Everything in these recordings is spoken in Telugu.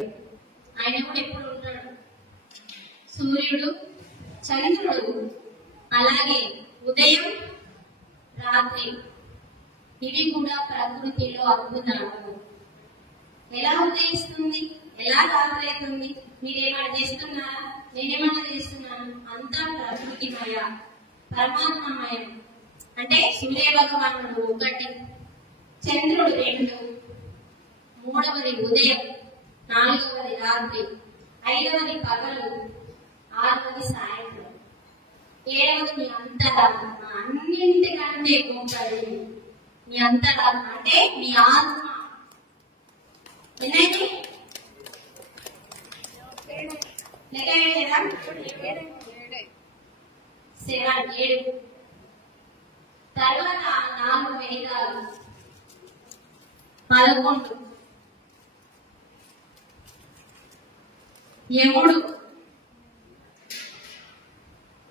ఆయన కూడా ఎప్పుడు ఉంటాడు. సూర్యుడు, చంద్రుడు, అలాగే ఉదయం, రాత్రి, ఇవి కూడా ప్రకృతిలో అద్భుతాలు. ఎలా ఉదయిస్తుంది, ఎలా రాత్రి అవుతుంది, మీరేమైనా చేస్తున్నారా, నేనేమైనా చేస్తున్నాను, అంతా ప్రకృతిమయ, పరమాత్మమయం. అంటే సూర్య భగవానుడు ఒకటి, చంద్రుడు రెండు, మూడవది ఉదయం, నాలుగవది రాత్రి, ఐదవది పగలు, ఆరవది సాయంత్రం, ఏడవది మీ అంతరాత్మ. అన్నింటికంటే గొప్పది మీ అంతరాత్మ, అంటే మీ ఆత్మ. ఎన్నైతే లెక్క వేయలేదా? 7 తర్వాత 4 వేదాలు 11, యముడు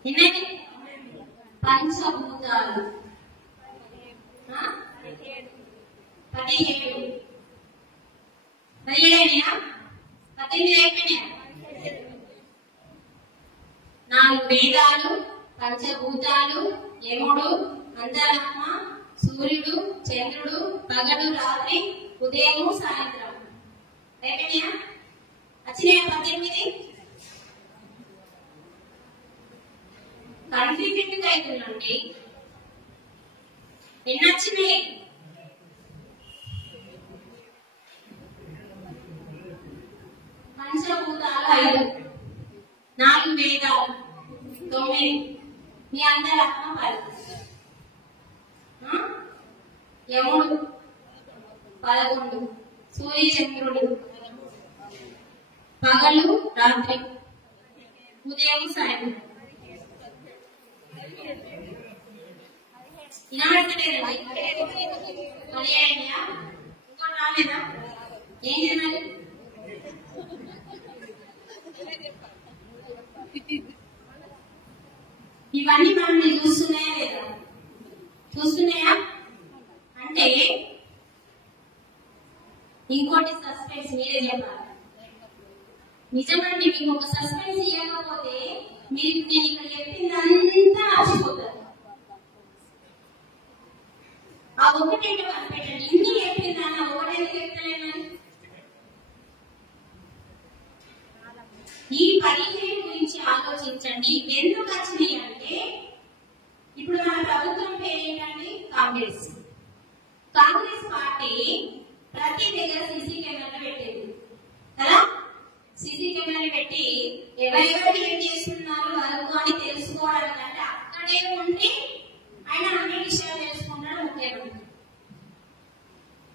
ఎన్నైతే పంచభూతాలు 17 17 అయిపోయినాయా? 4 వేదాలు, పంచభూతాలు, యముడు, అంతరాత్మ, సూర్యుడు, చంద్రుడు, పగలు, రాత్రి, ఉదయం, సాయంత్రం అయిపోయినాయా? వచ్చినాయా 18? కన్ఫ్యూజ్ ఎందుకు అవుతుందండి? ఎన్ని వచ్చినాయి? పంచభూతాలు 5, 4 వేదాలు 9, మీ అంతరాత్మ 10, యముడు 11, సూర్య చంద్రుడు, పగలు రాత్రి, ఉదయం సాయంత్రం. వినబడతలేదండి? 17 ఇంకోటి రాలేదా? ఏం చేయాలి? ఇవన్నీ మనం చూస్తున్నాయా లేదా? చూస్తున్నాయా? అంటే ఇంకోటి సస్పెన్స్ మీరే చెప్పాలి. నిజమండి, మీకు ఒక సస్పెన్స్ ఇవ్వకపోతే మీరు నేను ఇక్కడ చెప్పిందంతా మర్చిపోతారు. ఆ ఒకటేంటో కనిపెట్టండి. ఇన్ని చెప్పిందని ఒకటేంటి చెప్తలేమని? ఈ 15 గురించి ఆలోచించండి. ఎందుకు వచ్చినాయి అంటే, ఇప్పుడు మన ప్రభుత్వం పేరు ఏంటండి? కాంగ్రెస్. కాంగ్రెస్ పార్టీ ప్రతి దగ్గర సీసీ కెమెరాలు పెట్టేది కదా. సీసీ కెమెరాలు పెట్టి ఎవరెవరు ఏం చేస్తున్నారు వరకు అని తెలుసుకోవడానికి, అంటే అక్కడే ఉండి ఆయన అన్ని విషయాలు తెలుసుకుంటాడు ముఖ్యమంత్రి.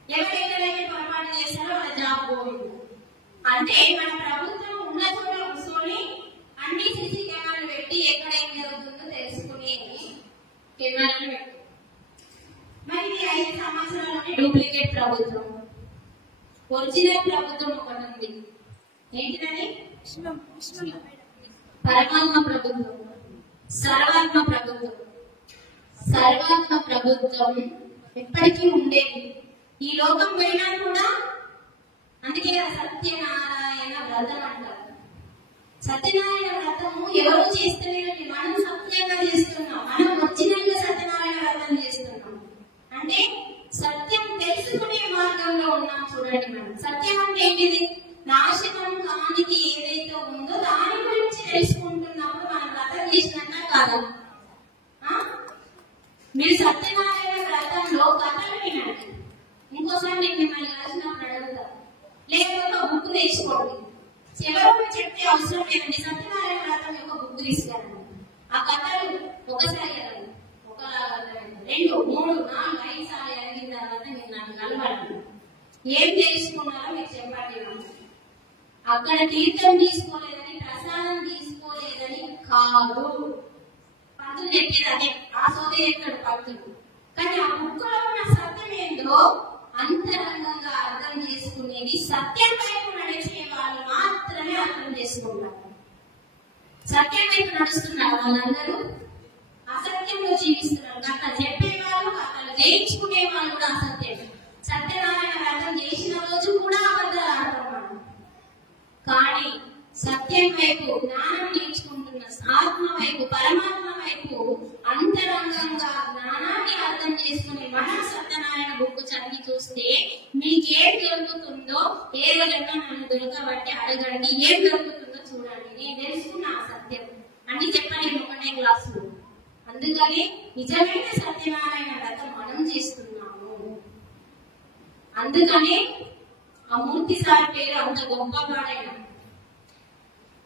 ఎవరెవరైతే పొరపాటు చేస్తారో వాళ్ళ జాబ్ పోయింది. అంటే మన ప్రభుత్వం ఉన్న చోట కూర్చొని అన్ని సీసీ కెమెరాలు పెట్టి ఎక్కడ ఏం జరుగుతుందో తెలుసుకునే కెమెరాలు పెట్టి, మరి 5 సంవత్సరాలనే డూప్లికేట్ ప్రభుత్వం. ఒరిజినల్ ప్రభుత్వం ఒకటి ఉంది. ఏంటిదని? పరమాత్మ ప్రభుత్వం, సర్వాత్మ ప్రభుత్వం. సర్వాత్మ ప్రభుత్వం ఎప్పటికీ ఉండేది. ఈ లోకం పోయినా కూడా, అందుకే సత్యనారాయణ వ్రతం అంటారు. సత్యనారాయణ వ్రతము ఎవరు చేస్తలేరండి, మనం సత్యంగా చేస్తున్నాం. మనం ఒరిజినల్ గా సత్యనారాయణ వ్రతం చేస్తున్నాం. అంటే సత్యం తెలుసుకునే మార్గంలో ఉన్నాం. చూడండి, మనం సత్యం అంటే ఏంటిది? నాశనం కానికి ఏదైతే ఉందో దాని గురించి తెలుసుకుంటున్నప్పుడు మనం వ్రతం చేసినట్ట కాదు. మీరు సత్యనారాయణ వ్రతంలో కథలు వినండి. ఇంకోసారి నేను మిమ్మల్ని కలిసినప్పుడు అడుగుతా, లేకపోతే ఒక బుక్ తెచ్చుకోండి. ఎవరో చెప్తే అవసరం లేదండి. సత్యనారాయణ వ్రతం యొక్క బుక్ తీసుకురండి. ఆ కథలు ఒకసారి కదండి, 2, 3, 4, 5 సార్లు అడిగిన తర్వాత మీరు నన్ను కలవాలి. ఏం తెలుసుకున్నారో మీరు చెప్పండి. అక్కడ తీర్థం తీసుకోలేదని, ప్రసాదం తీసుకోలేదని కాదు. పంతులు చెప్పేది అదే, ఆ సోదే చెప్తాడు పంతులు. కానీ ఆ బుక్కులో ఉన్న సత్యం ఏంటో అంతరంగంగా అర్థం చేసుకునేది సత్యం వైపు నడిచే వాళ్ళు మాత్రమే అర్థం చేసుకుంటారు. సత్యం వైపు నడుస్తున్నారు వాళ్ళందరూ అసత్యంలో జీవిస్తున్నారు. అట్లా చెప్పేవాళ్ళు, అట్లా జయించుకునే వాళ్ళు కూడా అసత్యం. సత్యనారాయణ వ్రతం చేసిన రోజు కూడా అబద్ధాలు ఆడతాం మనం. సత్యం వైపు, జ్ఞానం నేర్చుకుంటున్న ఆత్మ వైపు, పరమాత్మ వైపు అంతరంగంగా జ్ఞానాన్ని అర్థం చేసుకుని మనం సత్యనారాయణ బుక్ చదివి చూస్తే మీకేం దొరుకుతుందో, ఏ రోజన్నా నన్ను దొరకబట్టి అడగండి, ఏం దొరుకుతుందో చూడండి. నేను తెలుసుకున్నా సత్యం అన్ని చెప్పలేము ఒకటే క్లాసులో. అందుకని నిజమైన సత్యనారాయణ వ్రతం మనం చేస్తున్నాము. అందుకని ఆ మూర్తి సార్ పేరు అంత గొప్పవాడైన.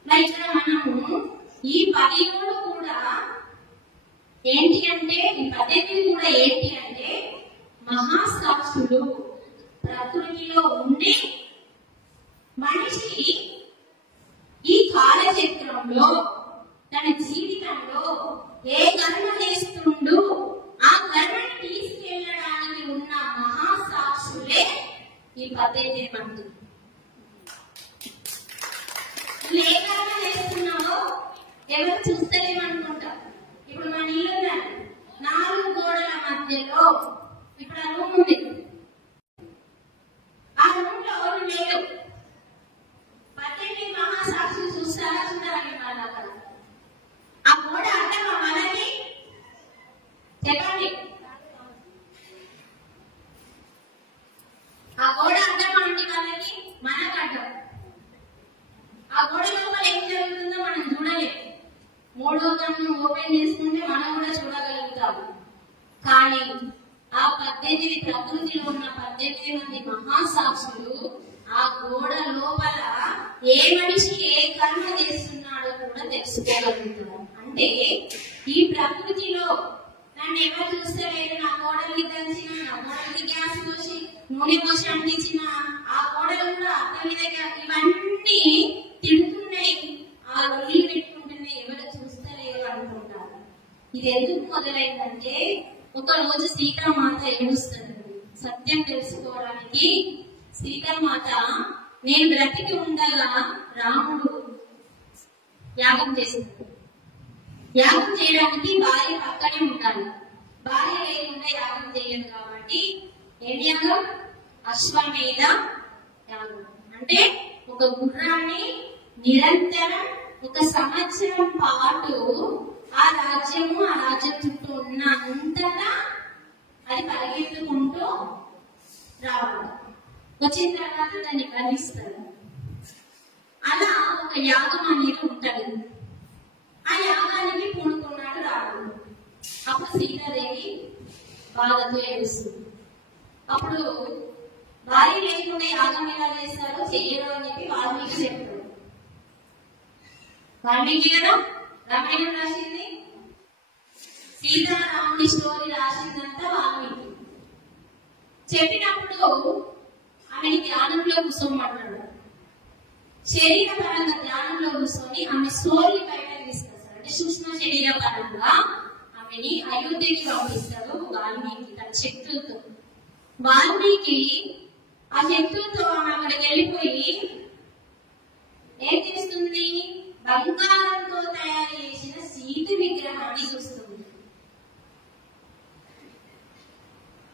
ఇక్కడ మనము ఈ 17 కూడా ఏంటి అంటే, ఈ 18 కూడా ఏంటి అంటే మహాసాక్షులు. ప్రకృతిలో ఉండి మనిషి ఈ కాలచక్రంలో తన జీవితంలో ఏ కర్మ చేస్తుండు, ఆ కర్మని తీసుకెళ్ళడానికి ఉన్న మహాసాక్షులే ఈ 18 మంది. ఏ కర్మ చేస్తున్నావో ఎవరు చూస్తలేమనుకుంటా. ఇప్పుడు మన ఇల్లు 4 గోడల మధ్యలో ఇప్పుడు ఆ రూమ్ ఉంది. ఆ రూమ్ లో ఎవరు లేరు. 18 మహాసాక్షులు చూస్తారా చూడాలి. అక్కడ ఆ గోడ అడ్డమా మనకి? చెప్పండి. ఆ గోడ అడ్డమా అంటే వాళ్ళకి, మనకు అడ్డం. ఆ గోడ లోపల ఏం జరుగుతుందో మనం చూడలేము. 3వ కన్ను ఓపెన్ చేసుకుంటే మనం కూడా చూడగలుగుతాము. కానీ ఆ 18 ప్రకృతిలో ఉన్న 18 మంది మహాసాక్షులు ఆ గోడ లోపల ఏ మనిషి ఏ కర్మ చేస్తున్నాడో కూడా తెలుసుకోగలుగుతారు. అంటే ఈ ప్రకృతిలో నన్ను ఎవరు చూస్తలేదు, నా కోడలికి దంచిన, నా కోడలికి గ్యాస్ పోసి నూనె పోసి అందించిన, ఆ కోడలు కూడా అత్త మీద ఇవన్నీ తిడుతున్నాయి, ఆ రొల్లి పెట్టుకుంటున్నాయి, ఎవరు చూస్తలేదు అనుకుంటారు. ఇది ఎందుకు మొదలైందంటే, ఒక రోజు సీతామాత ఏడుస్తుంది. సత్యం తెలుసుకోవడానికి సీతామాత, నేను బ్రతికి ఉండగా రాముడు యాగం చేస్తుంది. యాగం చేయడానికి భార్య పక్కనే ఉండాలి. భార్య లేకుండా యాగం చేయదు కాబట్టి ఏం యాగం? అశ్వమేధ యాగం. అంటే ఒక గుర్రాన్ని నిరంతరం 1 సంవత్సరం పాటు ఆ రాజ్యం చుట్టూ ఉన్న అంతటా అది పరిగెత్తుకుంటూ రావాలి. వచ్చిన తర్వాత దాన్ని బంధిస్తారు. అలా ఒక యాగం అనేది ఉంటది. ఆ యాగానికి పూనుకున్నాడు రాముడు. అప్పుడు సీతాదేవి బాధతో ఏడుస్తుంది. అప్పుడు భార్య లేకుండా యాగం ఎలా చేస్తారో చెయ్యరు అని చెప్పి వాల్మీకి చెప్పాడు. వాల్మీకి కదా రామాయణం రాసింది, సీతారాముడి స్టోరీ రాసిందంతా వాల్మీకి. చెప్పినప్పుడు ఆమెని ధ్యానంలో కూర్చోమన్నాడు. శరీర పరంగా ధ్యానంలో కూర్చొని ఆమె సోల్ని బయట తీస్తారు. అంటే సూక్ష్మ శరీర పరంగా ఆమెని అయోధ్యకి పంపిస్తాడు వాల్మీకి తన శక్తులతో. వాల్మీకి ఆ శక్తులతో ఆమె అక్కడికి వెళ్ళిపోయి ఏం చేస్తుంది? బంగారంతో తయారు చేసిన సీత విగ్రహాన్ని చూస్తుంది.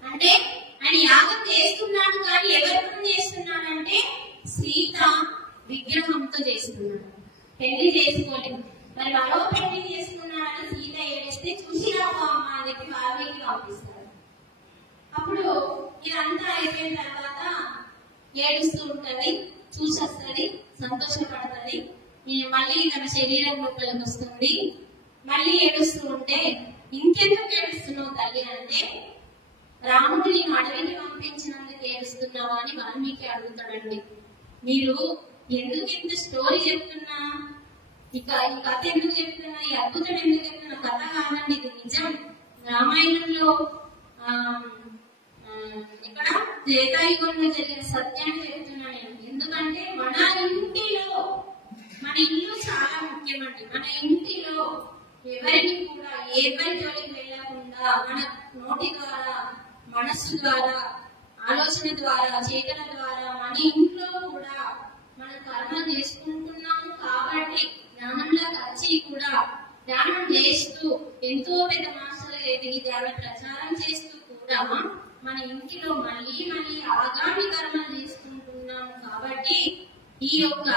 అంటే ఆయన యాగం చేస్తున్నాడు, కానీ ఎవరితో చేస్తున్నాడంటే సీత విగ్రహంతో చేస్తున్నాడు. పెళ్లి చేసుకోలేదు. మరి మరో పెళ్లి చేసుకున్నాడని సీత ఏడిస్తే చూసిరావా అమ్మ అని చెప్పి వాల్మీకి పంపిస్తారు. అప్పుడు ఇదంతా అయిపోయిన తర్వాత ఏడుస్తూ ఉంటది, చూసొస్తుంది, సంతోషపడుతుంది. మళ్ళీ తన శరీరం లోపలికి వస్తుంది. మళ్ళీ ఏడుస్తూ ఉంటే, ఇంకెందుకు ఏడుస్తున్నావు తల్లి అంటే, రాముడు నేను అడవిని పంపించినందుకు ఏడుస్తున్నావా అని వాల్మీకి అడుగుతాడండి. మీరు ఎందుకు ఇంత స్టోరీ చెప్తున్నా, ఈ కథ ఎందుకు చెప్తున్నా, ఈ అద్భుతం ఎందుకు చెప్తున్నా? కథ కాదండి, ఇది నిజం. రామాయణంలో ఇక్కడ త్రేతాయుగంలో జరిగిన సత్యాన్ని చెప్తున్నా నేను. ఎందుకంటే మన ఇంటిలో, మన ఇల్లు చాలా ముఖ్యమండి. మన ఇంటిలో ఎవరిని కూడా ఎవరి జోలికి వెళ్ళకుండా మన నోటి ద్వారా, మనస్సు ద్వారా, ఆలోచన ద్వారా, చేతన ద్వారా మన ఇంట్లో కూడా మనం కర్మ చేసుకుంటున్నాము. కాబట్టి జ్ఞానంలో వచ్చి కూడా ధ్యానం చేస్తూ ఎంతో పెద్ద మాస్టర్లు ఎదిగి ధ్యాన ప్రచారం చేస్తూ కూడా మన ఇంటిలో మళ్ళీ మళ్ళీ ఆగామి కర్మలు చేసుకుంటున్నాము. కాబట్టి ఈ యొక్క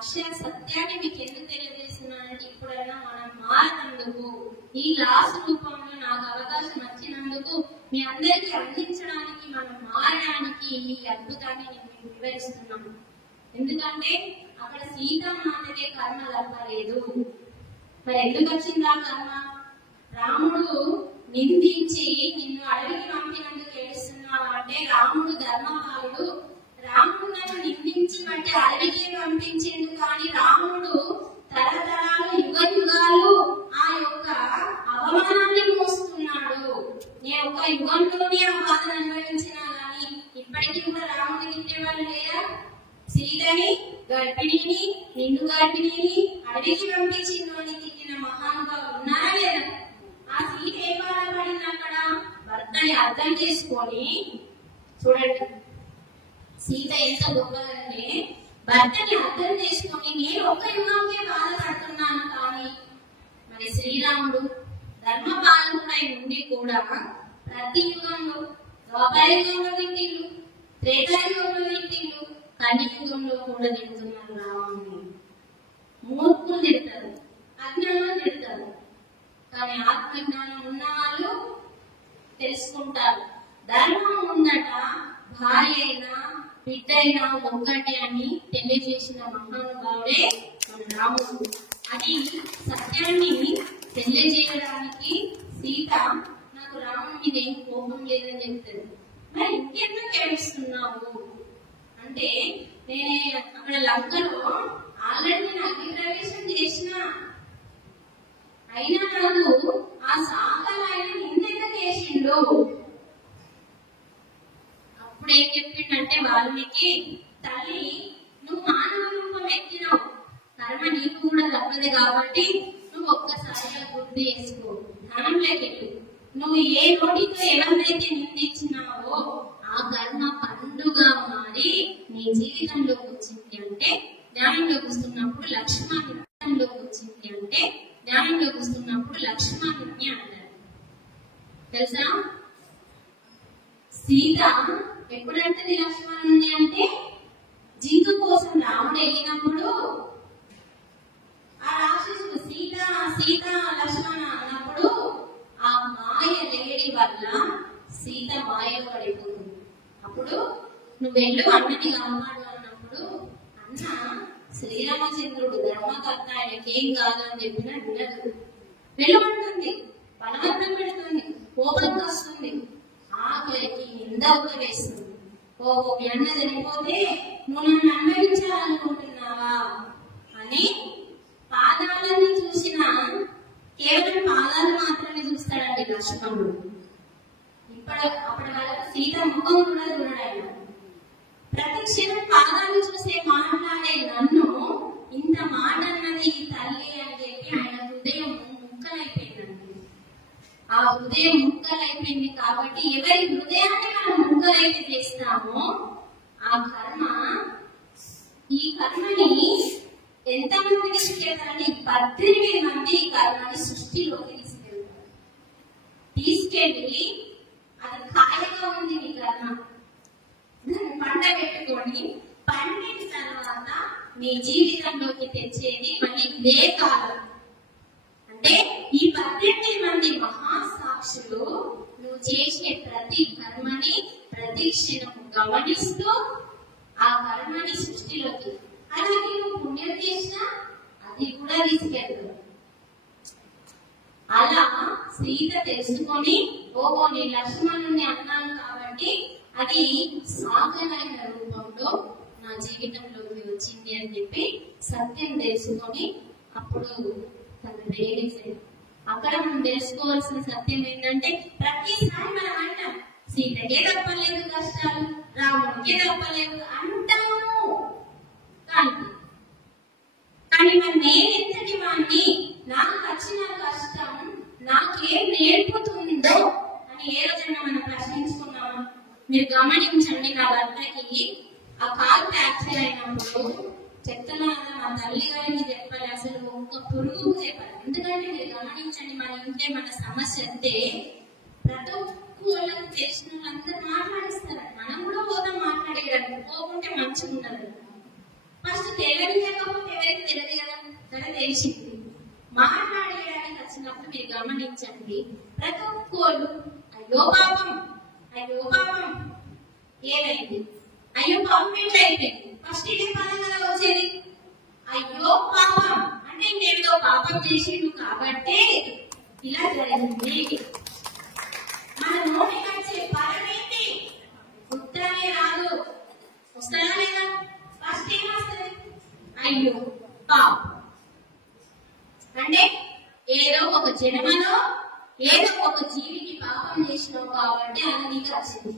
అక్షర సత్యాన్ని మీకు ఎందుకు తెలియజేస్తున్నానంటే ఇప్పుడైనా మనం మారినందుకు ఈ క్లాస్ రూపంలో నాకు అవకాశం వచ్చినందుకు మీ అందరికీ అందించడానికి మనం మారడానికి ఈ అద్భుతాన్ని నేను మీకు వివరిస్తున్నాను. ఎందుకంటే అక్కడ సీతమాతకే కర్మ తప్పలేదు. మరి ఎందుకు వచ్చింది ఆ కర్మ? రాముడు నిందించి నిన్ను అడవికి పంపినందుకు ఏడుస్తున్నావు అంటే రాముడు ధర్మపాలుడు. రాముడు నన్ను నిందించి బట్టి అడవికి పంపించింది, కానీ రాముడు తరతరాలు యుగ యుగాలు ఆ యొక్క అవమానాన్ని మోస్తున్నాడు. నేను ఒక యుగంలోనే ఆ బాధను అనుభవించినా గాని ఇప్పటికీ కూడా రాముడిని తిట్టేవాళ్ళు లేరా? సీతని గర్భిణిని నిండు గర్భిణిని అడవికి పంపించింది అని తిట్టిన మహానుభావులు ఉన్నారా లేదా? ఆ సీత ఏ బాధపడింది అక్కడ? భర్తని అర్థం చేసుకొని చూడండి, సీత ఎంత గొప్పదంటే భర్తని అర్థం చేసుకొని నేను ఒక యుగంకే బాధపడుతున్నాను, కానీ మరి శ్రీరాముడు ధర్మపాలకుడై ఉండి కూడా ప్రతి యుగంలో ద్వాపరయుగంలో తిట్టిల్లు, త్రేతాయుగంలో తిట్టిల్లు, కలియుగంలో కూడా తిడుతున్నారు రాముడిని. మూర్ఖులు తిడతారు, అజ్ఞానం తిడతారు, కానీ ఆత్మజ్ఞానం ఉన్న వాళ్ళు తెలుసుకుంటారు. ధర్మం ఉందట, భార్య అయినా బిడ్డ అయినా ఒక్కటి అని తెలియజేసిన మహానుభావుడే మన రాముడు. అది సత్యాన్ని తెలియజేయడానికి సీత నాకు రాముడి మీద ఏం కోపం లేదని చెప్తుంది. మరి ఇంకెందుకు ఏడుస్తున్నావు అంటే, నేనే అక్కడ లంకలో ఆల్రెడీ నేను అగ్నిప్రవేశం చేసిన, అయినా నాకు ఆ సాగర్ ఆయన నిందెందుకు చేసిండు? అప్పుడు ఏం చెప్పిండంటే వాల్మీకి, తల్లి నువ్వు మానవ రూపం ఎక్కినావు, కర్మ నీకు కూడా తప్పదు కాబట్టి నువ్వు ఒక్కసారిగా గుర్తు చేసుకో, ధనంలోకి నువ్వు ఏ నోటితో ఎవరినైతే నిందించినావో ఆ కర్మ పండుగ మారి నీ జీవితంలోకి వచ్చింది అంటే జ్ఞానంలోకి వస్తున్నప్పుడు లక్ష్మణులోకి వచ్చింది అంటే జ్ఞానంలోకి వస్తున్నప్పుడు లక్ష్మణుని అంటారు. తెలుసా? సీత ఎప్పుడంటే లక్ష్మణుని అంటే జీవితం కోసం రాముడు వెళ్ళినప్పుడు ఆ రాక్షసుడు సీత సీత లక్ష్మణ అన్నప్పుడు ఆ మాయ లేడి వల్ల సీత మాయలో పడిపోతుంది. అప్పుడు నువ్వు వెళ్ళు అన్నని కాపాడు అన్నప్పుడు అన్న శ్రీరామచంద్రుడు ధర్మకర్త, ఆయనకి ఏం కాదు అని చెప్పినా వినదు, వెళ్ళమంటుంది, బలవంతం పెడుతుంది, కోపం వస్తుంది, ఆఖరికి నింద కూడా వేస్తుంది. ఓహో మీ అన్న చనిపోతే నువ్వు నన్ను అనుభవించాలనుకుంటున్నావా అని పాదాలని చూసిన, కేవలం పాదాలు మాత్రమే చూస్తాడండి లక్ష్మణుడు. అప్పటి వరకు సీత ముఖం కూడా చూడడాడు. ప్రతి క్షణం పాదాలు చూసే మాట్లాడే నన్ను ఇంత మాట అన్నది ఈ తల్లి అని చెప్పి ఆయన హృదయం ముక్కలైపోయిందండి. ఆ హృదయం ముక్కలైపోయింది కాబట్టి ఎవరి హృదయాన్ని మనం ముక్కలైతే చేస్తామో ఆ కర్మ, ఈ కర్మని ఎంతమంది తీసుకెళ్తారంటే 18 మంది ఈ కర్మని సృష్టిలోకి తీసుకెళ్తారు. తీసుకెళ్ళి అది ఖాళీగా ఉంది మీ కర్మ, దాన్ని పంట పెట్టుకొని పండిన తర్వాత మీ జీవితంలోకి తెచ్చేది మళ్ళీ ఇదే కాలం. అంటే ఈ 18 మంది మహాసాక్షులు నువ్వు చేసే ప్రతి కర్మని ప్రతి క్షణం గమనిస్తూ ఆ కర్మని సృష్టిలోకి, అలాగే నువ్వు పుణ్యం చేసినా అది కూడా తీసుకెళ్తావు. అలా సీత తెలుసుకొని ఓహో నీ లక్ష్మణుని అన్నాను కాబట్టి అది సాగరైన రూపంలో నా జీవితంలోకి వచ్చింది అని చెప్పి సత్యం తెలుసుకొని అప్పుడు తను ప్రేమించాడు. అక్కడ మనం తెలుసుకోవాల్సిన సత్యం ఏంటంటే ప్రతిసారి మనం అంటాం సీతకే తప్పలేదు కష్టాలు, రాముడికే తప్పలేదు అంటాము, కానీ మరి నేను ఎంతటి వాడిని, నాకు వచ్చిన కష్టం నాకేం నేర్పుతుందో అని ఏ రోజైనా మనం ప్రశ్నించుకున్నామా? మీరు గమనించండి, నా భర్తకి ఆ కారు ఫ్రాక్చర్ అయినప్పుడు చెప్తున్నాను, మా తల్లి గారికి చెప్పాలి, అసలు ఒక్క పురుగు చెప్పాలి. ఎందుకంటే మీరు గమనించండి, మన ఇంటే మన సమస్య అంటే ప్రతి ఒక్కళ్ళకి తెలిసిన వాళ్ళందరూ మాట్లాడిస్తారు, మనం కూడా పోదాం మాట్లాడేయడానికి, పోకుంటే మంచిగా ఉండదు. ఫస్ట్ తెలియకపోతే తెలిసింది. మాట్లాడేయడానికి వచ్చినప్పుడు మీరు గమనించండి, ప్రతి ఒక్కరు అయ్యో పాపం ఏమైంది, అయ్యో పాపం ఎట్లయిపోయింది. ఫస్ట్ ఇదే పదం కదా వచ్చేది, అయ్యో పాపం అంటే ఇంకేదో పాపం చేసిండు కాబట్టి ఇలా జరిగింది. మన నోటికి వచ్చే పదం ఏంటి, ఉత్తరమే రాదు, వస్తారా లేదా? ఫస్ట్ ఏమొస్తుంది, అయ్యో పాపం అంటే ఏదో ఒక జన్మలో ఏదో ఒక జీవికి పాపం చేసినావు కాబట్టి అది నీకు వచ్చింది.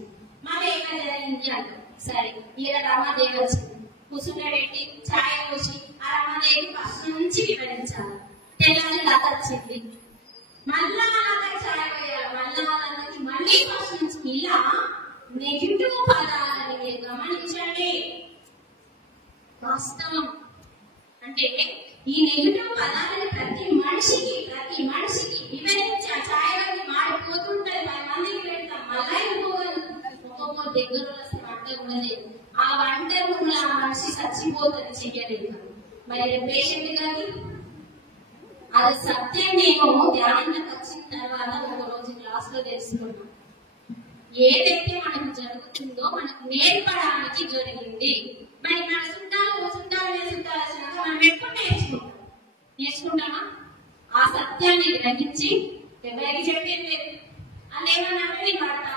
మళ్ళీ ఏమైనా జరిగింది అంటాం. సరే, ఈడ రమాదేవి వచ్చింది, కూర్చుండబెట్టి ఛాయ్ పోసి ఆ రమాదేవి ఫస్ట్ నుంచి వివరించాలి. తెల్లని లత వచ్చింది, మళ్ళా లతకి ఛాయ్ పోయాలి, మళ్ళీ ఫస్ట్ నుంచి. ఇలా నెగిటివ్ పదాలని మీరు గమనించండి. వాస్తవం అంటే ఈ నెగిటివ్ పదాలని ప్రతి మనిషికి వివరించి ఆ ఛాయలన్నీ మాడిపోతుంటాయి. 10 మందికి పెడతాం, మళ్ళా ఒక్కొక్క దగ్గర వంట కూడా లేదు. ఆ వంట కూడా ఆ మనిషి చచ్చిపోతుంది చెయ్యలేదు. మరి పేషెంట్ గారి అది సత్యం. నేను ధ్యానంలోకి వచ్చిన తర్వాత ఒక రోజు క్లాస్ లో తెలుసుకున్నాను, ఏదైతే మనకు జరుగుతుందో మనకు నేర్పడానికి జరిగింది. మరి మన చుట్టాలు వచ్చినాక మనం ఎప్పుడు నేర్చుకుంటామా? ఆ సత్యాన్ని గ్రహించి ఎవరికి చెప్పింది అని ఏమన్నా నేను పడతా,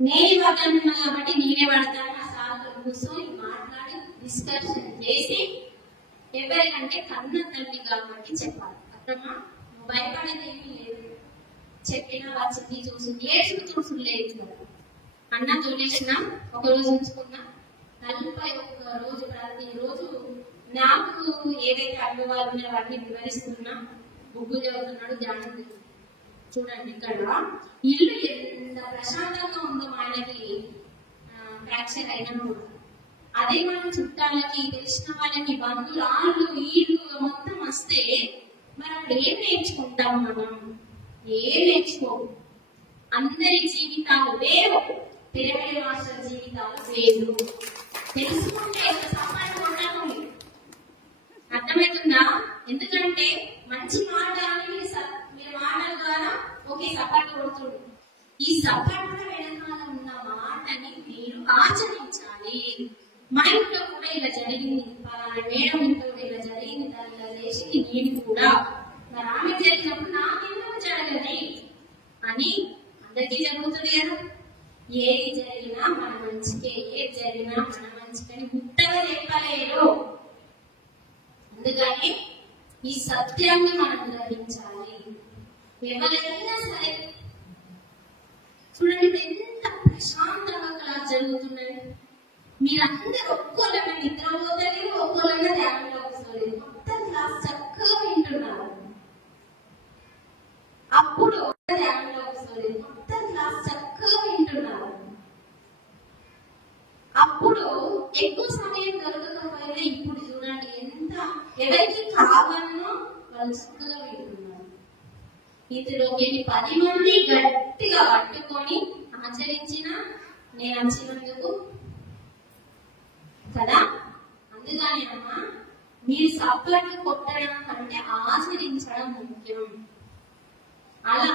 నేను పడుతున్నా కాబట్టి నేనే పడతాను. ఆ సార్తో కూర్చొని మాట్లాడి డిస్కషన్ చేసి ఎవరికంటే కన్న తల్లి కాబట్టి చెప్పాలి. అర్థమా? భయపడేది ఏమీ లేదు, చెప్పినా వచ్చింది చూసి చూసి లేదు కదా. అన్న తోలేసిన ఒక రోజు ఉంచుకున్నా, 41 రోజు ప్రతిరోజు నాకు ఏదైతే అనుభవాలు ఉన్నాయో అవన్నీ వివరిస్తున్నా. బుగ్గు చదువుతున్నాడు, ధ్యానం. చూడండి ఇక్కడ ఇల్లు ఎంత ప్రశాంతంగా ఉందో ఆయనకి ఫ్రాక్చర్ అయినా కూడా. అదే మనం చుట్టాలకి తెలిసిన వాళ్ళకి బంధువులు వీళ్ళు మొత్తం వస్తే మరి అప్పుడు ఏం నేర్చుకుంటాం మనం? ఏం నేర్చుకోము. అందరి జీవితాలు వేరు, పిరమిడ్ మాస్టర్ జీవితాలు వేరు. తెలుసుకుంటే సమానం ఉంటాము. అర్థమవుతుందా? ఎందుకంటే మంచి మాటలని మీరు మాటల ద్వారా ఒకే సపోర్ట్ కొడుతుంది. ఈ సపోర్ట్ వెనకాల ఉన్న మాటని మీరు ఆచరించాలి. మా ఇంట్లో కూడా ఇలా జరిగింది, మేడం ఇంట్లో కూడా ఇలా జరిగింది, దాని ఇలా చేసింది నేను కూడా, మరి ఆమె జరిగినప్పుడు నాకెందుకు జరగని అని అందరికీ జరుగుతుంది కదా. ఏది జరిగినా మన మంచికే, ఏది జరిగినా మన మంచికని గుట్టగా చెప్పలేరు. అందుకని ఈ సత్యాన్ని మనం గ్రహించాలి. ఎవరైనా సరే చూడండి, ఎంత ప్రశాంతంగా క్లాస్ జరుగుతున్నది. మీరందరూ ఒక్కోళ్ళని నిద్రపోతలేదు, ఒక్కోళ్ళని ధ్యానంలో వస్తలేదు, మొత్తం క్లాస్ చక్కగా వింటున్నారు. అప్పుడు ధ్యానంలో వస్తలేదు, మొత్తం క్లాస్ చక్కగా వింటున్నారు. అప్పుడు ఎక్కువ సమయం దొరకకపోయినా ఇప్పుడు చూడండి ఎంత ఎవరికి కావాలనో వాళ్ళు చక్కగా వింటున్నారు. ఇందులో 10 మంది గట్టిగా పట్టుకొని ఆచరించిన నేను వచ్చినందుకు కదా. అందుకని అమ్మా, మీరు సపోర్ట్ కొట్టడం కంటే ఆచరించడం ముఖ్యం. అలా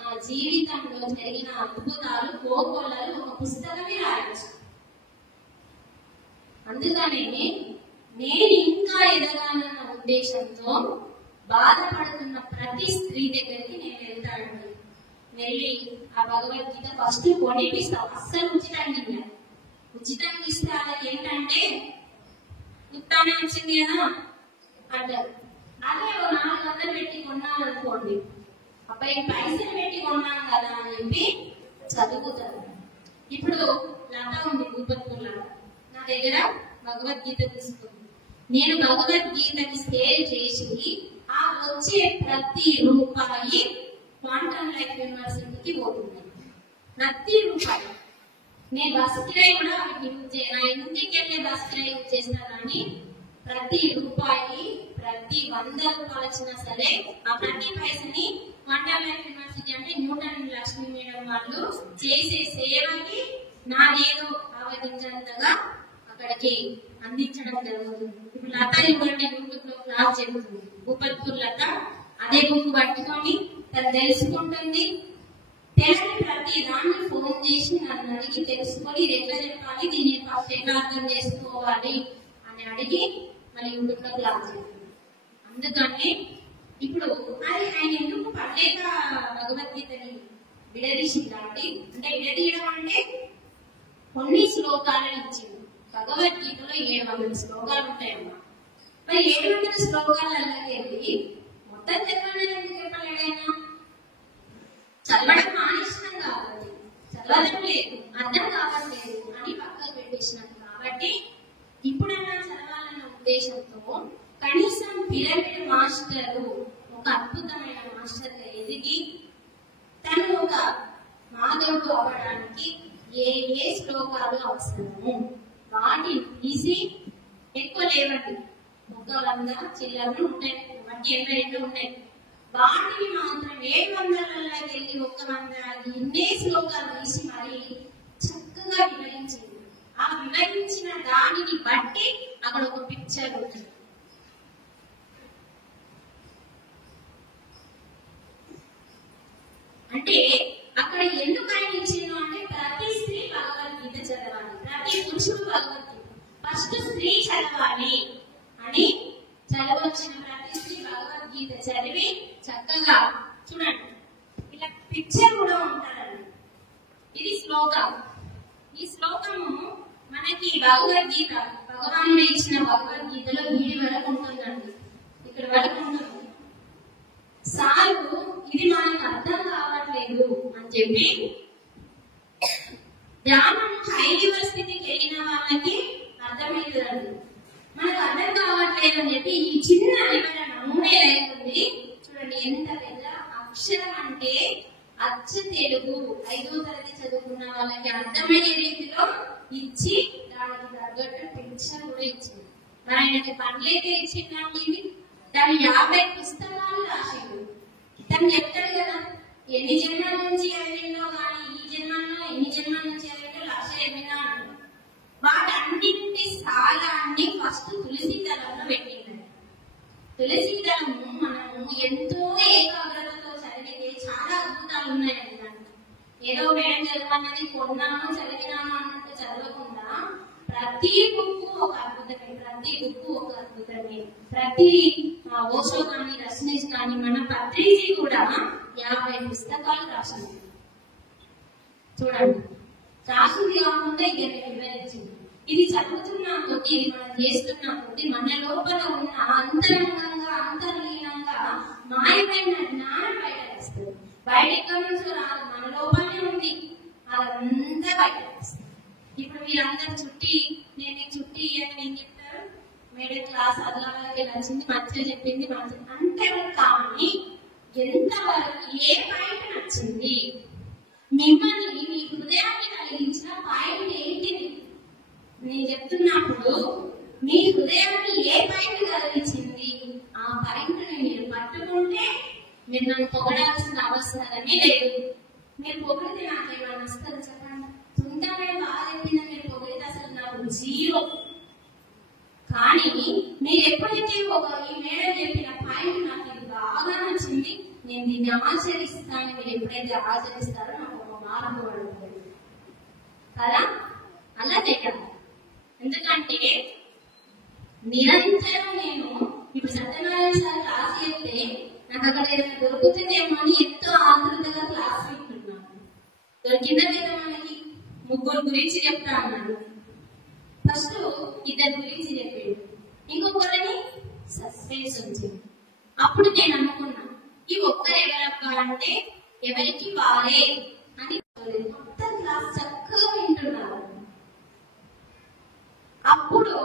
నా జీవితంలో జరిగిన అద్భుతాలు కోకొల్లలు ఒక పుస్తకమే రాయొచ్చు. అందుకనే నేను ఇంకా ఎదగాలన్న ఉద్దేశంతో బాధపడుతున్న ప్రతి స్త్రీ దగ్గరికి నేను వెళ్తానండి. వెళ్ళి ఆ భగవద్గీత ఫస్ట్ కొనిపిస్తాం. అస్సలు ఉచితంగా ఇస్తే వాళ్ళకి ఏంటంటే ఇస్తానే వచ్చింది కదా అంటారు. అదే 400 పెట్టి కొన్నారనుకోండి, అబ్బాయి పైసలు పెట్టి కొన్నాను కదా అని చెప్పి చదువుతారు. ఇప్పుడు లత ఉంది, భూపత్పూర్ నా దగ్గర భగవద్గీత తీసుకుంది. నేను భగవద్గీతకి సేల్ చేసి ఆ వచ్చే ప్రతి రూపాయి క్వాంటమ్ లైఫ్ యూనివర్సిటీకి పోతుంది. ప్రతి రూపాయి. నేను బస్ కిరాయి కూడా నా ఇంటికి వెళ్ళే బస్ కిరాయి యూజ్ చేసినా కానీ ప్రతి రూపాయి, ప్రతి 100 రూపాయలు వచ్చినా సరే ఆ ప్రతి పైసని క్వాంటమ్ లైఫ్ యూనివర్సిటీ అంటే న్యూటన్ లక్ష్మీ మేడం వాళ్ళు చేసే సేవకి నాదేదో ఆవదించేంతగా అక్కడికి అందించడం జరుగుతుంది. ఇప్పుడు లతా ఇవ్వండి యూట్యూబ్ లో క్లాస్ చెబుతుంది. ఉపత్తులత అదే బుక్ పట్టుకొని తను తెలుసుకుంటుంది. తెలిసిన ప్రతి దాన్ని ఫోన్ చేసి నన్ను అడిగి తెలుసుకొని ఇది ఎట్లా చెప్పాలి, దీన్ని ఫస్ట్ ఎట్లా అర్థం చేసుకోవాలి అని అడిగి మళ్ళీ యూట్యూబ్ లో క్లాస్ చేస్తుంది. అందుకని ఇప్పుడు అది ఆయన ఎందుకు పడలేక భగవద్గీతని విడదీసిందండి అంటే విడదీయడం అంటే కొన్ని శ్లోకాలను ఇచ్చింది. భగవద్గీతలో 700 శ్లోకాలు ఉంటాయమ్మా. మరి 700 శ్లోకాలకి వెళ్ళి మొత్తం చదవాలని ఎందుకు చెప్పలేడైనా? చదవడం మానేసినాం కాబట్టి, చదవడం లేదు, అర్థం కావట్లేదు అని పక్కకు పెట్టేసినాం. కాబట్టి ఇప్పుడైనా చదవాలన్న ఉద్దేశంతో కనీసం పిరమిడ్ మాస్టరు ఒక అద్భుతమైన మాస్టర్గా ఎదిగి తను ఒక మాధవుడు అవ్వడానికి ఏ ఏ శ్లోకాలు అవసరము వాటిని తీసి, ఎక్కువ లేవండి, 100 చిల్లరలు ఉంటాయి, 182 ఉంటాయి, వాటిని మాత్రం 700కి వెళ్ళి 100 ఇన్నే శ్లోకాలు తీసి మరి చక్కగా వివరించింది. ఆ వివరించిన దానిని బట్టి అక్కడ ఒక పిక్చర్ ఉంటుంది. అంటే అక్కడ ఎందుకు ఆయన ఇచ్చిండు అంటే ప్రతి స్త్రీ భగవద్గీత చదవాలి, ప్రతి పురుషుడు భగవద్గీత, ఫస్ట్ స్త్రీ చదవాలి అని చదవచ్చిన ప్రతి స్త్రీ భగవద్గీత చదివి చక్కగా చూడండి. ఇలా పిక్చర్ కూడా ఉంటారండి. ఇది శ్లోకం. ఈ శ్లోకము మనకి భగవద్గీత భగవానుడు ఇచ్చిన భగవద్గీతలో వీడి వరకు ఉంటుందండి, ఇక్కడ వరకు ఉంటుంది. సారు ఇది మనకు అర్థం కావట్లేదు అని చెప్పి ధ్యానం హై లెవెల్ స్థితికి వెళ్ళిన వాళ్ళకి అర్థమవుతుందండి. మనకు అర్థం కావట్లేదు అని చెప్పి ఈ చిన్న వివరణ 3 లైన్లు ఉంది చూడండి. ఎంత పెద్ద అక్షరం అంటే అచ్చ తెలుగు 5వ తరగతి చదువుకున్న వాళ్ళకి అర్థమయ్యే రీతిలో ఇచ్చి దానికి తగ్గట్టు పిక్చర్ కూడా ఇచ్చింది. మరి ఆయనకి పనులైతే ఇచ్చిందండి. ఇవి దాని 50 పుస్తకాలు రాసిండు. తను చెప్తాడు కదా ఎన్ని జన్మల నుంచి చదివిందో కానీ ఈ జన్మలో ఎన్ని జన్మల నుంచి చదివిందో 1,80,000 అంటారు. వాటన్నింటి సారాన్ని ఫస్ట్ తులసి దళంలో పెట్టిందండి. తులసి దళము మనము ఎంతో ఏకాగ్రతతో చదివితే చాలా అద్భుతాలు ఉన్నాయండి. ఏదో మేడం చదవన్నది కొన్నాను చదివినాను అన్నట్టు చదవకుండా ప్రతి బుక్కు ఒక అద్భుతమే, ప్రతి బుక్కు ఒక అద్భుతమే. ప్రతి ఓషో కానీ రజనీష్ కానీ మన పత్రిజీ కూడా 50 పుస్తకాలు రాసింది. చూడండి, రాసింది కాకుండా ఇది వివరించింది. ఇది చదువుతున్నా కొద్ది, ఇది మనం చేస్తున్నా కొద్ది మన లోపల ఉన్న అంతరంగంగా అంతర్లీనంగా మాయమైన జ్ఞానం బయట వస్తుంది. బయట ఎక్కడి నుంచో రాదు, మన లోపలనే ఉంది, అదంతా బయట వస్తుంది. ఇప్పుడు మీరందరూ చుట్టి నేను చుట్టి అని నేను చెప్తారు, మేడం క్లాస్ అదలకి నచ్చింది, మంచిగా చెప్పింది, మంచిగా అంటారు. కానీ ఎంతవరకు ఏ పాయింట్ నచ్చింది, మిమ్మల్ని మీ హృదయాన్ని కలిగించిన పాయింట్ ఏంటిది నేను చెప్తున్నప్పుడు మీ హృదయాన్ని ఏ పాయింట్ కలిగించింది ఆ పాయింట్ మీరు పట్టుకుంటే మీరు నన్ను పొగడాల్సిన అవసరమే లేదు. మీరు పొగిడితే నాకేమైనా వస్తుంది చెప్పండి? సొంతమే బాగా చెప్పిందా మీరు పొగిడితే అసలు నాకు 0. కానీ మీరు ఎప్పుడైతే ఒక ఈ మేడం చెప్పిన పాయింట్ నాకు ఇది బాగా నచ్చింది, నేను దీన్ని ఆచరిస్తాను, మీరు ఎప్పుడైతే ఆచరిస్తారో నాకు ఒక మార్పు పడుతుంది కదా. అలా చేయాలి. ఎందుకంటే నిరంతరం నేను ఇప్పుడు సత్యనారాయణ సార్ క్లాస్ చెప్తే నాకు అక్కడ ఏదైనా దొరుకుతుందేమో అని ఎంతో ఆతృతగా క్లాస్ వింటున్నాను. దొరికిందా లేదా మనకి? 3 గురించి చెప్తా అన్నాడు. ఫస్ట్ 2 గురించి చెప్పాడు, ఇంకొకరిని సస్పెన్స్ వచ్చింది. అప్పుడు నేను అనుకున్నా ఈ ఒక్కరు ఎవరక్క అంటే ఎవరికి వారే అని మొత్తం క్లాస్ చక్కగా వింటున్నారు. అప్పుడు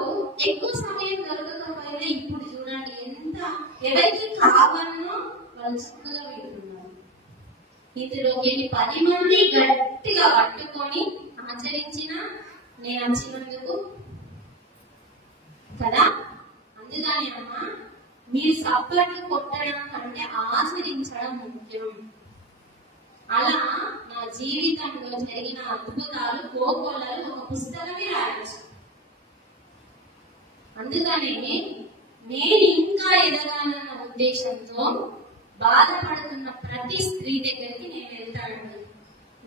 ఎక్కువ సమయం దొరకకపోయినా ఇప్పుడు చూడండి ఎంత ఎవరికి కావాలనో వాళ్ళు చక్కగా వింటున్నారు. ఇందులో 10 మంది గట్టిగా పట్టుకొని ఆచరించిన నేను వచ్చినందుకు కదా. అందుకని అమ్మా మీరు సప్పట్లు కొట్టడం కంటే ఆచరించడం ముఖ్యం. అలా నా జీవితంలో జరిగిన అద్భుతాలు కోకొల్లలు ఒక పుస్తకమే రాయొచ్చు. అందుకనే నేను ఇంకా ఎదగాలన్న ఉద్దేశంతో బాధపడుతున్న ప్రతి స్త్రీ దగ్గరికి నేను వెళ్తానండి.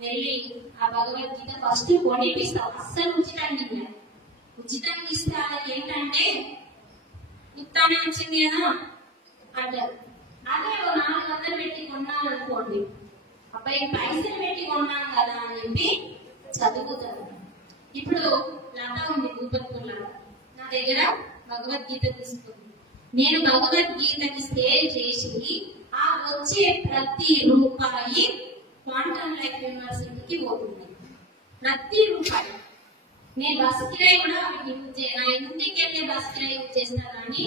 వెళ్ళి ఆ భగవద్గీత ఫస్ట్ కొనిపిస్తాం. అస్సలు ఉచితంగా ఇవ్వాలి. ఉచితంగా ఇస్తే వాళ్ళకి ఏంటంటే ఇస్తానే వచ్చింది కదా అంటారు. అదే 400 పెట్టి కొన్నారనుకోండి, అబ్బాయి పైసలు పెట్టి కొన్నాం కదా అని చెప్పి చదువుతారు. ఇప్పుడు లత ఉంది, భూపత్పూర్ లత, నా దగ్గర భగవద్గీత తీసుకుంది. నేను భగవద్గీతని సేల్ చేసి ఆ వచ్చే ప్రతి రూపాయి క్వాంటమ్ లైఫ్ యూనివర్సిటీకి పోతుంది. ప్రతి రూపాయి. నేను బస్ కిరాయి కూడా నా ఇంటికి వెళ్ళే బస్ కిరాయి చేసినా కానీ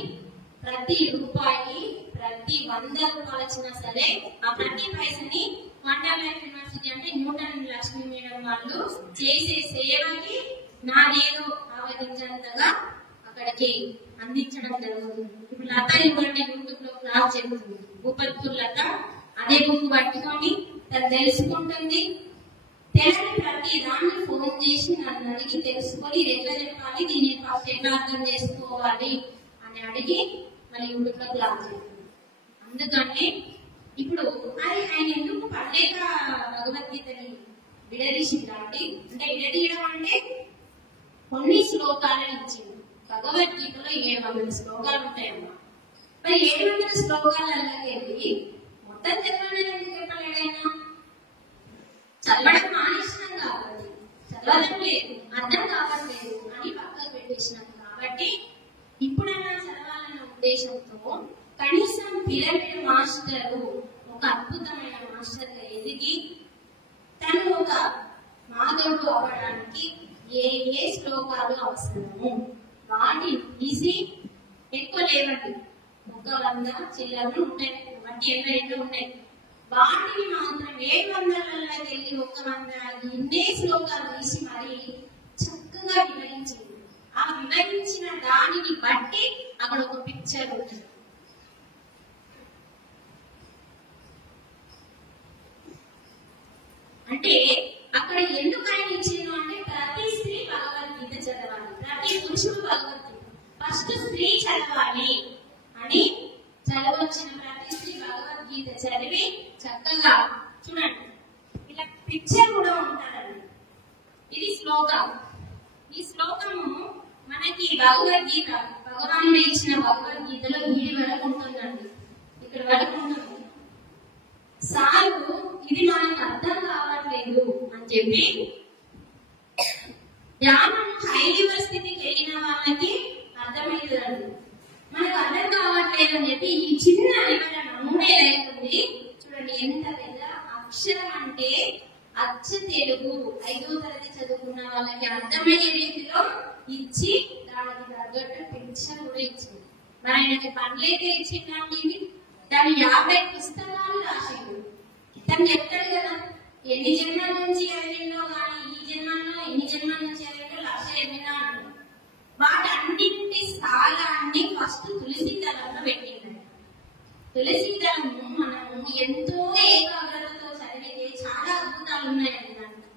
ప్రతి రూపాయి, ప్రతి 100 రూపాయలు వచ్చినా సరే ఆ ప్రతి పైసని క్వాంటమ్ లైఫ్ యూనివర్సిటీ అంటే న్యూటన్ లక్ష్మీ మేడం వాళ్ళు చేసే సేవకి నాదేదో ఆవరించేంతగా అక్కడికి అందించడం జరుగుతుంది. ఇప్పుడు లత ఇవ్వండి యూట్యూబ్ లో క్లాస్ జరుగుతుంది. భూపత్పూర్ లత అదే బుక్ పట్టుకొని తను తెలుసుకుంటుంది. తెలియని ప్రతి దాన్ని ఫోన్ చేసి నన్ను అడిగి తెలుసుకొని ఇది ఎట్లా చెప్పాలి, దీన్ని ఫస్ట్ ఎట్లా అర్థం చేసుకోవాలి అని అడిగి మళ్ళీ యూట్యూబ్ లో క్లాస్ చేస్తుంది. అందుకని ఇప్పుడు మరి ఆయన ఎందుకు పడలేక భగవద్గీతని విడదీసిందండి అంటే విడదీయడం అంటే కొన్ని శ్లోకాలను ఇచ్చింది. భగవద్గీతలో 700 శ్లోకాలు ఉంటాయమ్మా. మరి 700 శ్లోకాలకి వెళ్ళి మొత్తం చెప్పాలని ఎందుకు చెప్పలేడైనా? చదవడం మానేసినాం కాబట్టి, చదవడం లేదు, అర్థం కావట్లేదు అని పక్కకు పెట్టేసినాం. కాబట్టి ఇప్పుడైనా చదవాలన్న ఉద్దేశంతో కనీసం పిరమిడ్ మాస్టరు ఒక అద్భుతమైన మాస్టర్ గా ఎదిగి తను ఒక మాధవుడు అవ్వడానికి ఏ శ్లోకాలు అవసరము వాటి ఈజీ ఎక్కువ లేవండి. 100 చిల్లరలు ఉంటాయి, 182 ఉంటాయి. వాటిని మాత్రం 700లకు వెళ్ళి 100 ఇన్నే శ్లోకాలు తీసి మరి చక్కగా వివరించింది. ఆ వివరించిన దానిని బట్టి అక్కడ ఒక పిక్చర్ ఉంటుంది. అంటే అక్కడ ఎందుకు ఆయన ఇచ్చింది అంటే ప్రతి స్త్రీ భగవద్గీత చదవాలి, ప్రతి పురుషుడు భగవద్గీత, ఫస్ట్ స్త్రీ చదవాలి అని చదవచ్చిన ప్రతి స్త్రీ భగవద్గీత చదివి చక్కగా చూడండి. ఇలా పిక్చర్ కూడా ఉంటారండి. ఇది శ్లోకం. ఈ శ్లోకము మనకి భగవద్గీత భగవానుడు ఇచ్చిన భగవద్గీతలో వీడి వరకు ఉంటుందండి. ఇక్కడ వరకు ఉంటుంది. సారు ఇది మనకు అర్థం కావట్లేదు అని చెప్పి ధ్యానం హైవ స్థితికి వెళ్ళిన వాళ్ళకి అర్థమవుతుందండి. మనకు అర్థం కావట్లేదు అని చెప్పి ఈ చిన్న వివరణ 3 లైన్లు ఉంది చూడండి. ఎంత పెద్ద అక్షరం అంటే అచ్చ తెలుగు 5వ తరగతి చదువుకున్న వాళ్ళకి అర్థమయ్యే రీతిలో ఇచ్చి దానికి తగ్గట్టు పిక్చర్ కూడా ఇచ్చింది. మరి ఆయనకి పనులైతే ఇచ్చిందండి. దాని 50 పుస్తకాలు రాసిండు. తను చెప్తాడు కదా ఎన్ని జన్మల నుంచి చదివిందో కానీ ఈ జన్మలో ఎన్ని జన్మల నుంచి చదివిందో 1,80,000 వాటన్నింటి సారాన్ని ఫస్ట్ తులసి దళంలో పెట్టింది. తులసి దళము మనము ఎంతో ఏకాగ్రతతో చదివితే చాలా అద్భుతాలు ఉన్నాయండి. దాంట్లో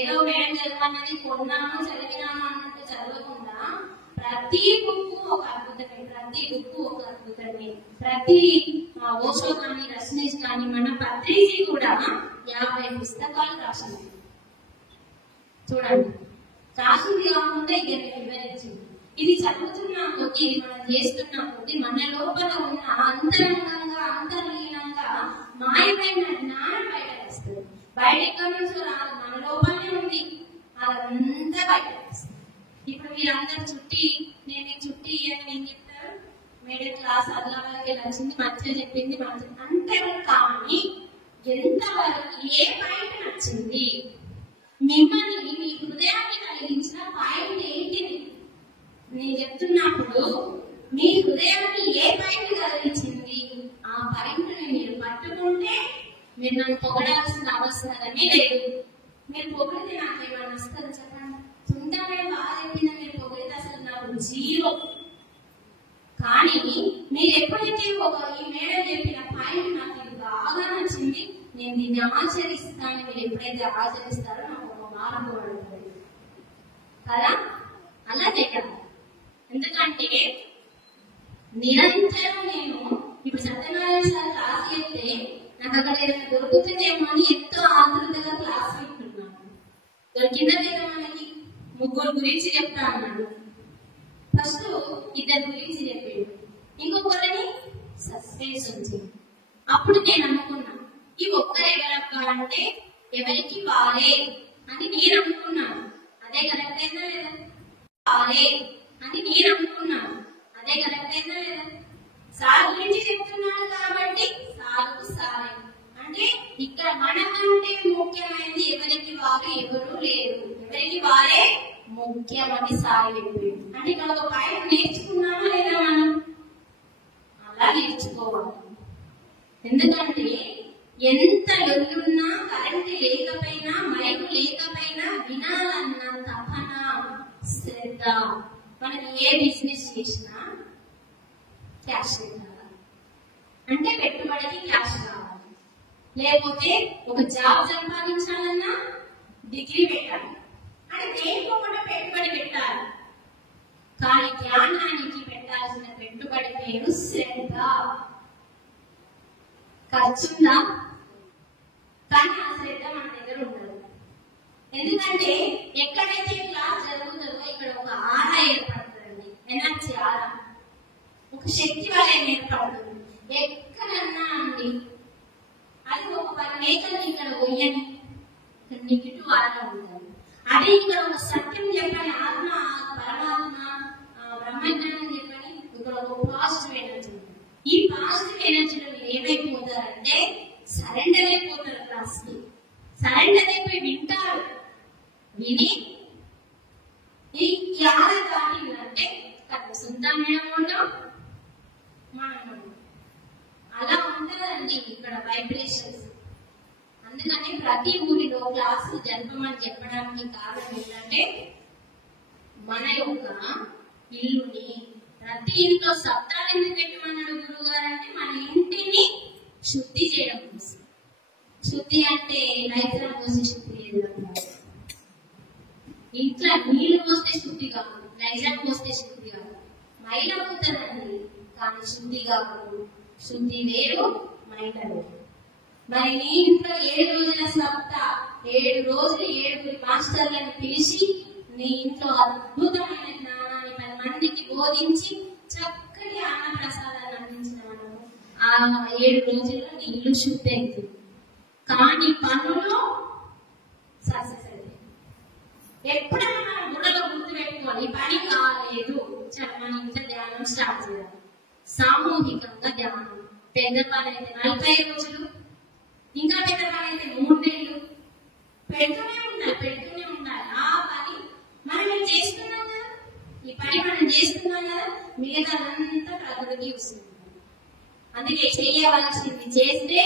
ఏదో మేడం చదవన్నది కొన్నాము చదివినాము అన్నట్టు చదవకుండా ప్రతి బుక్ ఒక అద్భుతమే, ప్రతి బుక్ ఒక అద్భుతమే. ప్రతి ఓషో కానీ రజనీష్ కానీ మన పత్రిజీ కూడా 50 పుస్తకాలు రాసింది. చూడండి, రాసింది కాకుండా ఇక వివరించింది. ఇది చదువుతున్న కొద్ది, మనం చేస్తున్న కొద్ది మన లోపల ఉన్న అంతరంగంగా అంతర్లీనంగా మాయమైన జ్ఞానం బయట వస్తుంది. బయట ఎక్కడి నుంచో రాదు, మన లోపలనే ఉంది. అదంతా బయట వస్తుంది. ఇప్పుడు మీరందరూ చుట్టి నేను చుట్టి అని ఏం చెప్తారు? మేడం క్లాస్ అదలకి నచ్చింది, మంచిగా చెప్పింది, మంచిగా అంటారు. కానీ ఎంతవరకు ఏ పాయింట్ నచ్చింది, మిమ్మల్ని మీ హృదయాన్ని కలిగించిన పాయింట్ ఏంటిది నేను చెప్తున్నప్పుడు మీ హృదయాన్ని ఏ పాయింట్ కలిగించింది ఆ పాయింట్ ని మీరు పట్టుకుంటే మీరు నన్ను పొగడాల్సిన అవసరమే లేదు. మీరు పొగిడితే నాకేమైనా వస్తుంది చెప్పండి? సొంతమే బాగా చెప్పిందా మీరు పొగిడితే అసలు నాకు 0. కానీ మీరు ఎప్పుడైతే ఈ మేడం చెప్పిన పాయింట్ నాకు ఇది బాగా నచ్చింది, నేను దీన్ని ఆచరిస్తాను, మీరు ఎప్పుడైతే ఆచరిస్తారో నాకు ఒక మార్పు పడుతుంది కదా. అలా చేయాలి. ఎందుకంటే నిరంతరం నేను ఇప్పుడు నాకు అక్కడ ఏదైనా దొరుకుతుందేమో అని ఎంతో ఆతృతగా క్లాస్ వింటున్నాను. దొరికిందా లేదా మనకి? ముగ్గురు గురించి చెప్తా అన్నాడు. ఫస్ట్ ఇద్దరు గురించి చెప్పాడు, ఇంకొకరిని సస్పెన్స్ ఉంది. అప్పుడు నేను అనుకున్నా ఈ ఒక్కరు ఎవరబ్బా అంటే ఎవరికి వారే అని నేను అనుకున్నాను. అదే కరెక్ట్ అయినా లేదా? వారే అని నేను అనుకున్నాను. అదే కరెక్ట్ అయినా లేదా? సార్ గురించి చెప్తున్నాను కాబట్టి సార్కు సారే అంటే ఇక్కడ మనకంటే ముఖ్యమైనది ఎవరికి వారు ఎవరు లేరు, ఎవరికి వారే ముఖ్యమని సార్ చెప్పాడు. అంటే ఇక్కడ ఒక పాయింట్ నేర్చుకున్నామా లేదా? మనం అలా నేర్చుకోవాలి. ఎందుకంటే ఎంత లొల్లున్నా, కరెంట్ లేకపోయినా, మైకు లేకపోయినా వినాలన్న తపన, శ్రద్ధ. మనం ఏ బిజినెస్ చేసినా క్యాష్ కావాలి అంటే పెట్టుబడికి క్యాష్ కావాలి. లేకపోతే ఒక జాబ్ సంపాదించాలన్నా డిగ్రీ పెట్టాలి అంటే దేనికో కూడా పెట్టుబడి పెట్టాలి. కానీ జ్ఞానానికి పెట్టాల్సిన పెట్టుబడి పేరు శ్రద్ధ. ఖర్చుందా? కానీ ఆ శ్రద్ధ మన దగ్గర ఉండదు. ఎందుకంటే ఎక్కడైతే క్లాస్ జరుగుతుందో ఇక్కడ ఒక ఆరా ఏర్పడుతుందండి, ఎనర్జీ ఆరా, ఒక శక్తి వలయం ఏర్పడుతుంది. ఎక్కడన్నా అండి అది ఒక 10 మేకలు ఇక్కడ పోయని నెగిటివ్ ఆరా ఉంటుంది. అదే ఇక్కడ ఒక సత్యం చెప్పని ఆత్మ, పరమాత్మ, బ్రహ్మజ్ఞానం చెప్పని ఇక్కడ ఒక పాజిటివ్ ఎనర్జీ ఉంటుంది. ఈ పాజిటివ్ ఎనర్జీలో ఏమైపోతారంటే సరెండర్ అయిపోతారు. క్లాస్కి సరెండర్ అయిపోయి వింటారు. విని ఈ ఆరా దాటిందంటే సొంతం ఉండడం మనం అలా ఉంటుందండి ఇక్కడ వైబ్రేషన్స్. అందుకని ప్రతి ఊరిలో క్లాసులు జరపమని చెప్పడానికి కారణం ఏంటంటే మన యొక్క ఇల్లుని ప్రతి ఇంట్లో శబ్దాలు ఎందుకు పెట్టమన్నాడు గురువు గారు అంటే మన ఇంటిని శుద్ధి చేయడం కోసం. శుద్ధి అంటే నైద్యం పోసి శుద్ధి చేయడం కాదు. ఇంట్లో నీళ్లు పోస్తే శుద్ధి కాదు, నైజం పోస్తే శుద్ధి కాదు. మైల పోతుందండి కానీ శుద్ధి కాదు. శుద్ధి వేరు, మైల వేరు. మరి నీ ఇంట్లో 7 రోజుల సప్తా, 7 రోజులు 7 మాస్టర్లను పిలిచి నీ ఇంట్లో అద్భుతమైన జ్ఞానాన్ని 10 మందికి బోధించి చక్కటి అన్న ప్రసాదాన్ని అందించిన మనము ఆ 7 రోజుల్లో నీ ఇల్లు శుద్ధి అవుతుంది. కానీ పనుల్లో సక్సెస్ అవుతుంది. ఎప్పుడైనా మనం గుడ్డలో గుర్తు పెట్టుకోవాలి, ఈ పని కాలేదు మన ఇంట్లో ధ్యానం స్టార్ట్ చేయాలి. సామూహికంగా ధ్యానం. పెద్దవాళ్ళైతే 40 రోజులు, ఇంకా పెద్దవాళ్ళైతే 3 నెలలు పెడుతూనే ఉండాలి. ఆ పని మనం చేస్తున్నాం కదా, ఈ పని మనం చేస్తున్నాం కదా, మిగతా అంతా ప్రకృతి వస్తుంది. అందుకే చేయవలసింది చేస్తే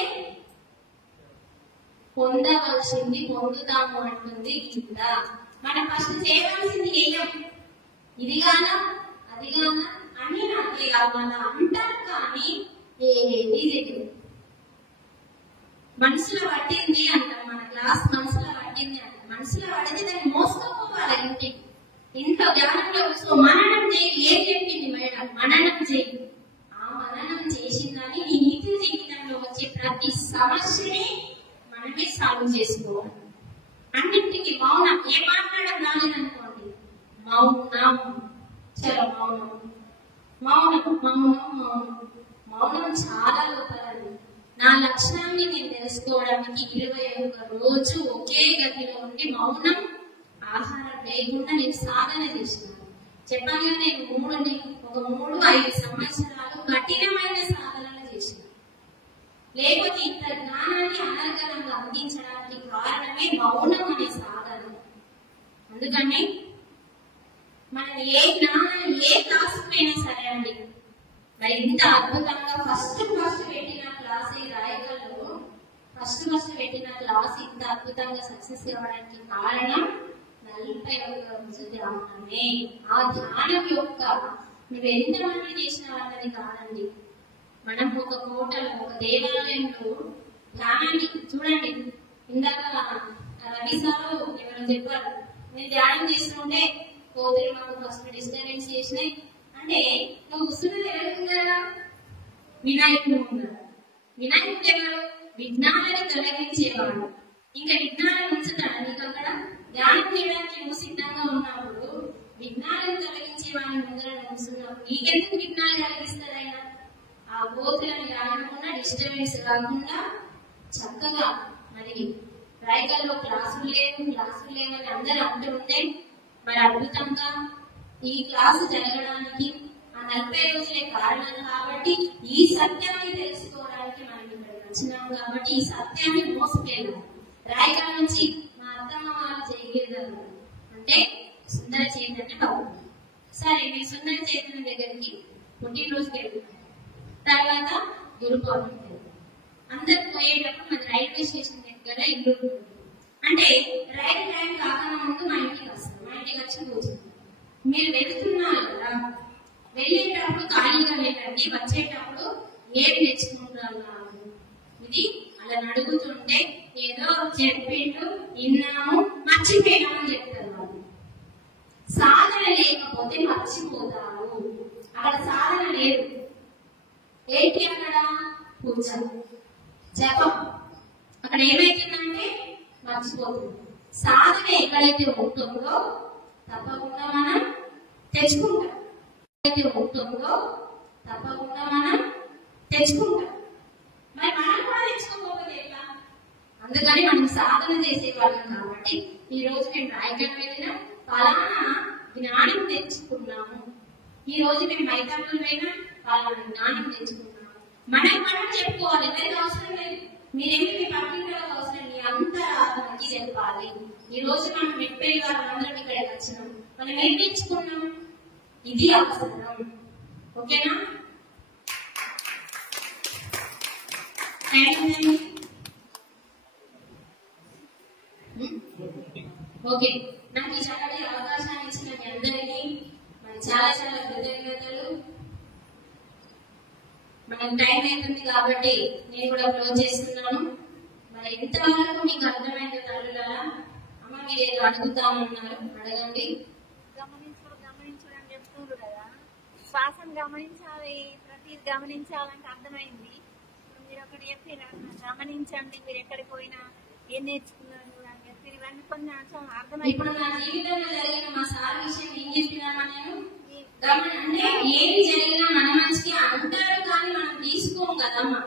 పొందవలసింది పొందుతాము అంటుంది గీత. మనం ఫస్ట్ చేయవలసింది ఏం, ఇది గానా అది గానా అని నాకే కావాలా అంటారు. కానీ ఏది తెలియదు. మనసులో పట్టింది అంటాం, మన క్లాస్ మనసులో పట్టింది అంటాం. మనసులో పడితే దాన్ని మోసుకోపోవాలి ఇంటికి. ఇంట్లో ధ్యానంలో మననం చేయి. ఏం చెప్పింది మేడం? మననం చేయి. ఆ మననం చేసిందని నీ నీతి జీవితంలో వచ్చే ప్రతి సమస్యని మనమే సాల్వ్ చేసుకోవాలి. అన్నింటికి మౌనం. ఏ మాట్లాడడం రాలేదనుకోండి, మౌనం. చలో మౌనం, మౌనం, మౌనం, మౌనం. మౌనం చాలా గొప్పదండి. నా లక్షణాన్ని నేను తెలుసుకోవడానికి 21 రోజు ఒకే గదిలో ఉండి మౌనం, ఆహారం లేకుండా నేను సాధన చేసినాను. చెప్పాను నేను 3-5 సంవత్సరాలు కఠినమైన సాధనలు చేసిన. లేకపోతే ఇంత జ్ఞానాన్ని అనర్గళంగా అందించడానికి కారణమే మౌనం అనే సాధన. అందుకని మనం ఏ జ్ఞానం ఏ క్లాసుకైనా సరే అండి, మరి ఇంత అద్భుతంగా ఫస్ట్ పెట్టిన క్లాస్ రాయగలరు. ఫస్ట్ పెట్టిన క్లాస్ ఇంత అద్భుతంగా సక్సెస్ కావడానికి కారణం 41 రోజు ధ్యానమే. ఆ ధ్యానం యొక్క నువ్వు ఎంతమంది చేసినావన్నది కాదండి. మనం ఒక హోటల్, ఒక దేవాలయంలో ధ్యానాన్ని చూడండి. ఇందాక రవి సారు ఎవరో చెప్పారు, నేను ధ్యానం చేస్తుంటే కోతులు మాకు ఫస్ట్ డిస్టర్బెన్స్ చేసినాయి అంటే నువ్వు ఉసురు ఎవరు? వినాయకుడు ఉన్నారు. వినాయకుడు ఎవరు? విఘ్నాలను తొలగించేవాడు. ఇంకా విఘ్నాలను ఉంచుతాడు నీకు అక్కడ ధ్యానం చేయడానికి నువ్వు సిద్ధంగా ఉన్నప్పుడు విఘ్నాలను తొలగించే వాడిని ముందర ఉంచుతున్నావు. నీకెందుకు విఘ్నాలు కలిగిస్తుంది ఆయన? ఆ గోతులను రాకుండా డిస్టర్బెన్స్ కాకుండా చక్కగా మరి రాయకల్లో క్లాసులు లేవని అందరూ అంటూ ఉంటే మరి అద్భుతంగా ఈ క్లాసు జరగడానికి ఆ 40 రోజులే కారణం. కాబట్టి ఈ సత్యాన్ని తెలుసుకోవడానికి మనం ఇక్కడ వచ్చినాం. కాబట్టి ఈ సత్యాన్ని మోసపోయాము. రాయకల్ నుంచి మా అత్తమ్మ వాళ్ళు చేయగలిగారు అంటే సుందర చైతన్య బాబు. సరే మీరు సుందర చైతన్య దగ్గరికి పుట్టినరోజుకి వెళ్తారు. తర్వాత గురు పౌర్ణమి అందరు పోయేటప్పుడు మన రైల్వే స్టేషన్ దగ్గర ఇల్లు ఉంటుంది. అంటే రైలు టైం కాకుండా ముందు మా ఇంటికి వస్తాం. మా ఇంటికి వచ్చి కూర్చుంటాం. మీరు వెళ్తున్నారు కదా, వెళ్ళేటప్పుడు ఖాళీగా వెళ్ళండి, వచ్చేటప్పుడు ఏమి తెచ్చుకుంటున్నారు ఇది అలా అడుగుతుంటే ఏదో చెప్పిండు విన్నాము మర్చిపోయాము అని చెప్తారు వాళ్ళు. సాధన లేకపోతే మర్చిపోతారు. అక్కడ సాధన లేదు. ఏంటి అక్కడ? పూజ జపం. అక్కడ ఏమైతుందంటే మర్చిపోతుంది. సాధన ఎక్కడైతే ఉంటుందో తప్పకుండా మనం తెచ్చుకుంటాం. మరి మనం కూడా తెచ్చుకోకపోతే ఎట్లా? అందుకని మనం సాధన చేసేవాళ్ళం. కాబట్టి ఈ రోజు మేము రాయకల్ వెళ్ళినా ఫలానా జ్ఞానం తెచ్చుకున్నాము. ఈ రోజు మేము మైతాపులు పోయినా ఫలానా జ్ఞానం తెచ్చుకున్నాము. మనం చెప్పుకోవాలి. ఎవరికి అవసరం లేదు. మీరేమి మీ పక్కింటికి అవసరం లేదు. అంతరాత్మకి చెప్పాలి. ఈ రోజు మనం మెట్పేరి వాళ్ళందరం ఇక్కడికి వచ్చినాం. మనం ఏం తెచ్చుకున్నాం? ఇది అవసరం. ఓకేనా? ఓకే, నాకు ఈ చక్కటి అవకాశాన్ని ఇచ్చిన మీ అందరికీ మరి చాలా చాలా కృతజ్ఞతలు. మనకు టైం అవుతుంది కాబట్టి నేను కూడా క్లోజ్ చేస్తున్నాను. మరి ఇంతవరకు మీకు అర్థమైన తల్లులారా, అమ్మ మీరు ఏదో అడుగుతామన్నారు, అడగండి. గమనించడం చెప్తుండ్రు కదా, శ్వాసను గమనించాలి, ప్రతిది గమనించాలంటే అర్థమైంది. మీరు ఒకటి చెప్పి గమనించండి, మీరు ఎక్కడికి పోయినా ఏం నేర్చుకున్నారు అని చెప్పి ఇవన్నీ కొన్ని అర్థమైంది. ఇప్పుడు నా జీవితంలో జరిగిన మా సార్ విషయం ఏం చెప్పినామా నేను? అంటే ఏది జరిగినా మన మంచికి అంటారు కానీ మనం తీసుకోం కదమ్మా.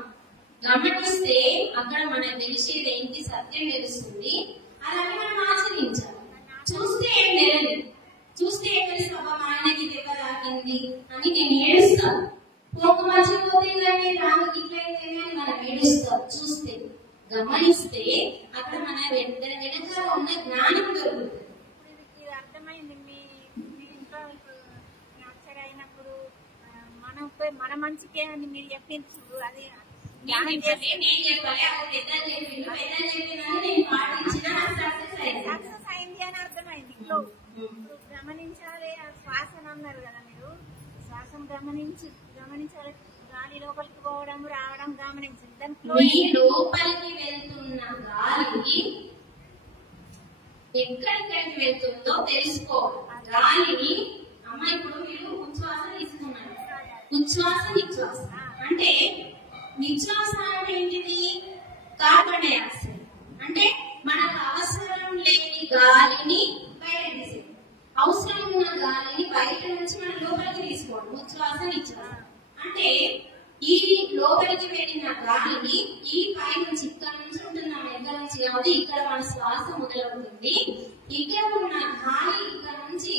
గమనిస్తే అక్కడ మనకు తెలిసేది ఏంటి? సత్యం తెలుస్తుంది. అదని మనం ఆచరించాలి. చూస్తే ఏం తెలియదు. చూస్తే ఏం తెలుసు? అబ్బా మా ఆయనకి దెబ్బ తాకింది అని నేను ఏడుస్తాను. పోక మర్చిపోతే కానీ రాముకి ఇట్లయితే అని మనం ఏడుస్తాం. చూస్తే గమనిస్తే అక్కడ మన వెనకాల ఉన్న జ్ఞానం దొరుకుతుంది. అర్థమైంది. మీ ఇంట్లో అయినప్పుడు మన మంచికే అని మీరు చెప్పించు. అది నేను చెప్పాలి. అది పెద్దలు చెప్పిండు, పెద్దలు చెప్పినని నేను పాటించిన సక్సెస్ అయింది అని అర్థమైంది. ఇప్పుడు గమనించాలి. శ్వాసన అన్నారు కదా మీరు, శ్వాసం గమనించాలి. గాలి లోపలికి పోవడం రావడం గమనించండి. దాని లోపలికి వెళ్తున్న గాలి ఎక్కడికి వెళ్తుందో తెలుసుకోవాలి. గాలిని అమ్మ ఇప్పుడు మీరు ఉచ్ఛ్వాస తీసుకున్నారు. ఉచ్ఛ్వాస నిశ్వాస అంటే నిశ్వాస అంటే ఏంటిది? Carbon dioxide. అంటే మనకు అవసరం లేని గాలిని బయట తీసేది, అవసరం ఉన్న గాలిని బయట నుంచి మనం లోపలికి తీసుకోవాలి. ఉచ్ఛ్వాస నిశ్వాస అంటే ఈ లోపలికి వెళ్ళిన గాలిని ఈ పై నుంచి ఇక్కడ నుంచి ఉంటున్నాం, ఎక్కడ నుంచి కాబట్టి ఇక్కడ మన శ్వాస మొదలవుతుంది. ఇక్కడ ఉన్న గాలి ఇక్కడ నుంచి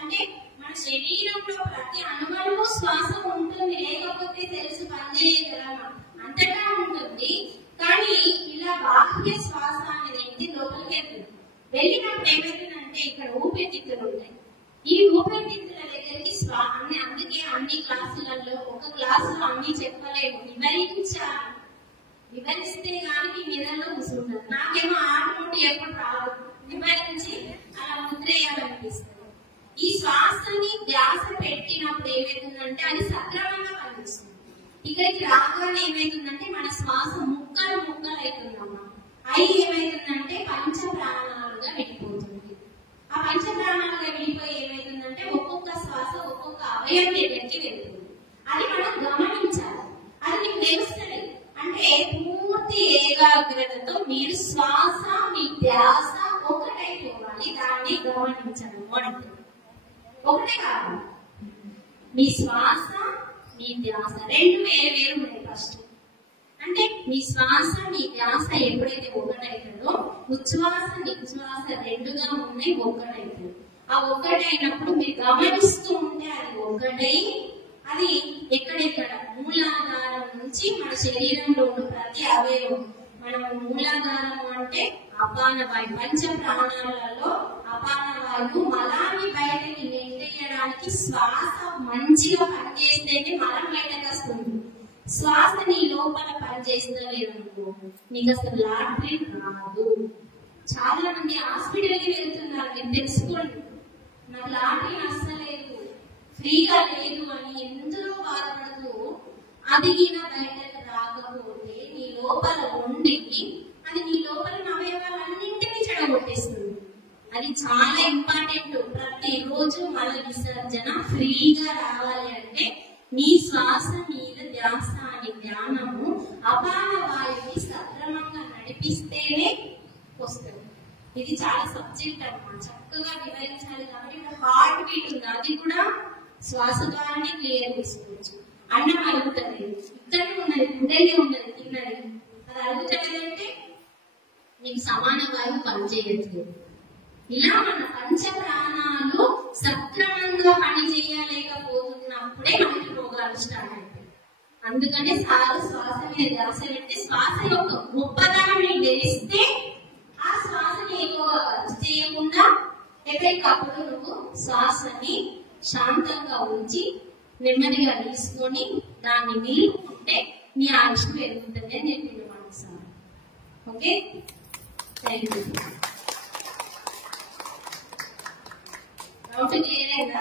అంటే మన శరీరంలో ప్రతి అణువులో శ్వాస ఉంటుంది. లేకపోతే తెలిసి పనిచేయదు కదా, అంతటా ఉంటుంది. కానీ ఇలా బాహ్య శ్వాస అనేది ఏంటి? లోపలికి వెళ్తుంది. వెళ్ళినప్పుడు ఏమైతుందంటే ఇక్కడ ఊపిరితిత్తులు ఉంటాయి. ఈ ఊపిరితిత్తుల దగ్గరికి అందుకే అన్ని క్లాసులలో ఒక క్లాసులో అన్ని చెప్పలేము, వివరిస్తే కానీ మీ మీదలో కూర్చుంటారు. నాకేమో ఆటముంటే ఎప్పుడు రాదు, వివరించి అలా ముద్రేయాలనిపిస్తుంది. ఈ శ్వాసని ధ్యాస పెట్టినప్పుడు ఏమైతుందంటే అది సక్రమంగా పనిచేస్తుంది. ఇక్కడికి రాగానే ఏమైతుందంటే మన శ్వాస ముక్కలు అవుతుందమ్మా. అవి ఏమైతుందంటే పంచ ప్రాణాలుగా వెళ్ళిపోతుంది. ఆ పంచ ప్రాణాలుగా వెళ్ళిపోయి ఏమైతుందంటే ఒక్కొక్క శ్వాస ఒక్కొక్క అవయవం దగ్గరికి వెళ్తుంది. అది మనం గమనించాలి. అది మీకు తెలుస్తుంది. అంటే పూర్తి మీ శ్వాస మీ ధ్యాస రెండు వేరు వేరు ఉన్నాయి. ఫస్ట్ అంటే మీ శ్వాస మీ ధ్యాస ఎప్పుడైతే ఒకటైతుందో ఉచ్ఛ్వాస నిశ్వాస రెండుగా ఉన్నాయి, ఒక్కటైతుంది. ఆ ఒక్కటైనప్పుడు మీరు గమనిస్తూ ఉంటే అది ఒక్కటై అది ఎక్కడెక్కడ మూలాధారం నుంచి మన శరీరంలో ఉన్న ప్రతి అవయవం, మనం మూలాధారం అంటే అపాన వాయు, పంచ ప్రాణాలలో అపాన వాయువు మలాన్ని బయటకి నెట్టేయడానికి శ్వాస మంచిగా పనిచేస్తేనే మలం బయటకు వస్తుంది. శ్వాస నీ లోపల పనిచేస్తలేదనుకో నీకు అసలు లాటరీ రాదు. చాలా మంది హాస్పిటల్కి వెళ్తున్నారు, మీరు తెలుసుకోండి. నాకు లాటరీ నచ్చలేదు, ఫ్రీగా లేదు అని ఎందరో బాధపడుతూ అది బయటకు రాకపోతే నీ లోపల ఉండి అది నీ లోపల అవయవాలన్నింటినీ చెడగొట్టేస్తుంది. అది చాలా ఇంపార్టెంట్. ప్రతిరోజు మల విసర్జన ఫ్రీగా రావాలి అంటే నీ శ్వాస మీద ధ్యాస అని ధ్యానము అపాన వాయువుని సక్రమంగా నడిపిస్తేనే వస్తుంది. ఇది చాలా సబ్జెక్ట్ అన్నమాట, చక్కగా వివరించాలి. కాబట్టి ఇక్కడ హార్ట్ బీట్ ఉంది, అది కూడా శ్వాస ద్వారానే క్లియర్ చేసుకోవచ్చు. అన్నం అరుగుతుంది, ఇక్కడే ఉన్నది, గుండెలే ఉన్నది, తిన్నది, అది అరుగుతలేదంటే నీకు సమాన వాయువు పనిచేయట్లేదు. ఇలా మన పంచ ప్రాణాలు సక్రమంగా పనిచేయలేకపోతున్నప్పుడే మనకి రోగాలు స్టార్ట్ అవుతాయి. అందుకనే శ్వాస మీద ధ్యాస పెడితే శ్వాస యొక్క గొప్పతనాన్ని తెలిస్తే ఆ శ్వాసని ఎక్కువగా ఖర్చు చేయకుండా ఎప్పటికప్పుడు నువ్వు శ్వాసని శాంతంగా ఉంచి నెమ్మదిగా తీసుకొని దాన్ని నిలుపుకుంటే నీ ఆయుష్ పెరుగుతుంది అని నేను మనసాను. Okay, thank you. Doubt clear అయిందా?